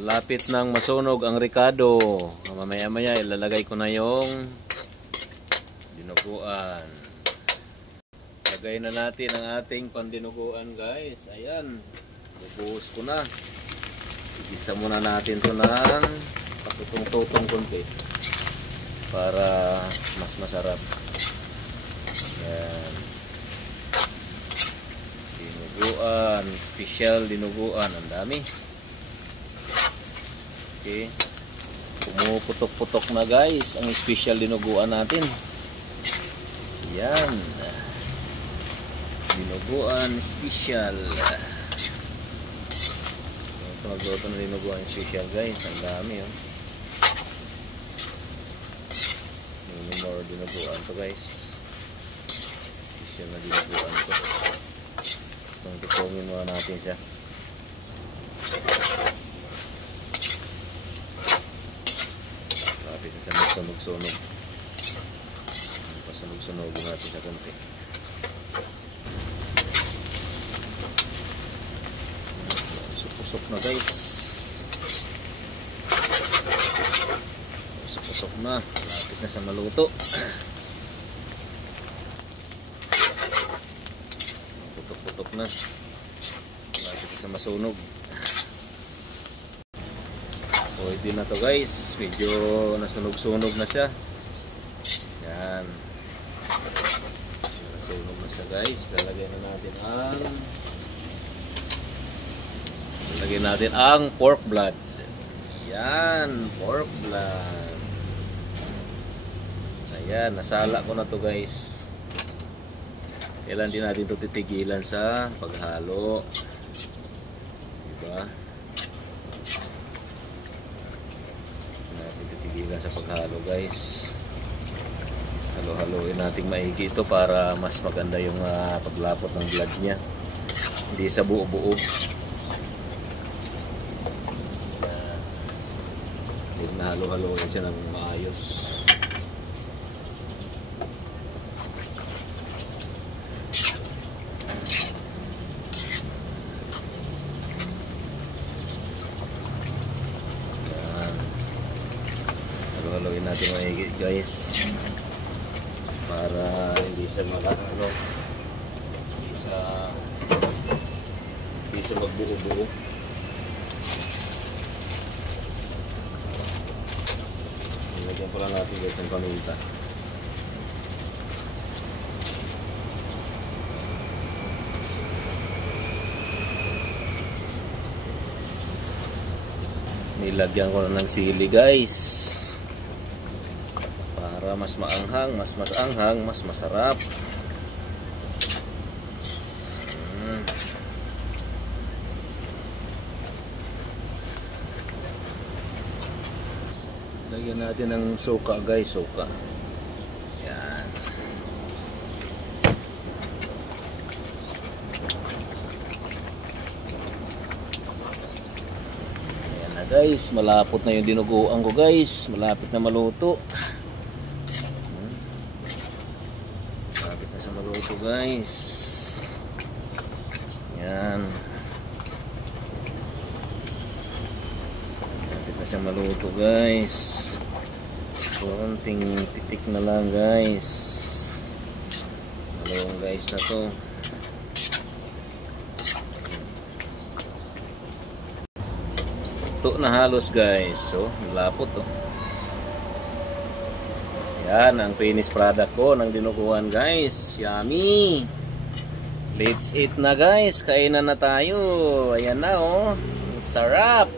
Malapit nang masunog ang ricado. Mamaya-maya ilalagay ko na yung dinuguan. Lagay na natin ang ating pandinuguan, guys. Ayan. Bubuhos ko na. Igisa muna natin to ng patutong-tutong konti para mas masarap. Ayan. Dinuguan. Special dinuguan. Ang dami. Okay. Pumuputok-putok na, guys, ang special dinuguan natin. Yan. Dinuguan special. Ito magluto na dinuguan special, guys. Ang dami, oh. May more dinuguan to, guys. Special na dinuguan to. Itong tutungin muna natin siya. Lapit na sa sunog-sunog. Pasunog-sunog natin sa konti. Pusok na, guys. Pusok na. Lapit na sa maluto. Putok-putok na. Lapit na sa masunog. Pwede na to, guys. Medyo nasunog-sunog na siya. Yan. Nasunog na siya, guys. Lalagyan natin ang pork blood. Yan, pork blood. Ayan, nasala ko na to, guys. Kailan din natin to titigilan sa paghalo. Diba? Natin titigilan sa paghalo, guys. Halo-haloin natin maigi ito para mas maganda yung paglapot ng blood niya. Hindi sa buo-buo. Halo-haloin siya ng maayos. Halo-haloin natin maigi, guys, para hindi siya hindi siya magbuo-buo. Lagyan pala natin, guys, ang paminta. Nilagyan ko na ng sili, guys, para mas maanghang, mas anghang, mas masarap. Lagyan natin ng suka, guys, suka. Yan. Ayan na, guys, malapot na yung dinuguan ko, guys. Malapit na maluto. Malapit na sa maluto, guys. Yan. Malapit na sa maluto, guys. Konting titik na lang, guys. Malawang, guys, na to. Ito na halos, guys. So, malapot to. Yan ang finished product ko ng dinuguan, guys. Yummy. Let's eat na, guys. Kainan na tayo. Ayan na, oh. Sarap.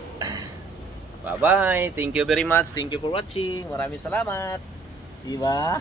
Bye-bye. Thank you very much. Thank you for watching. Maraming salamat. Diba?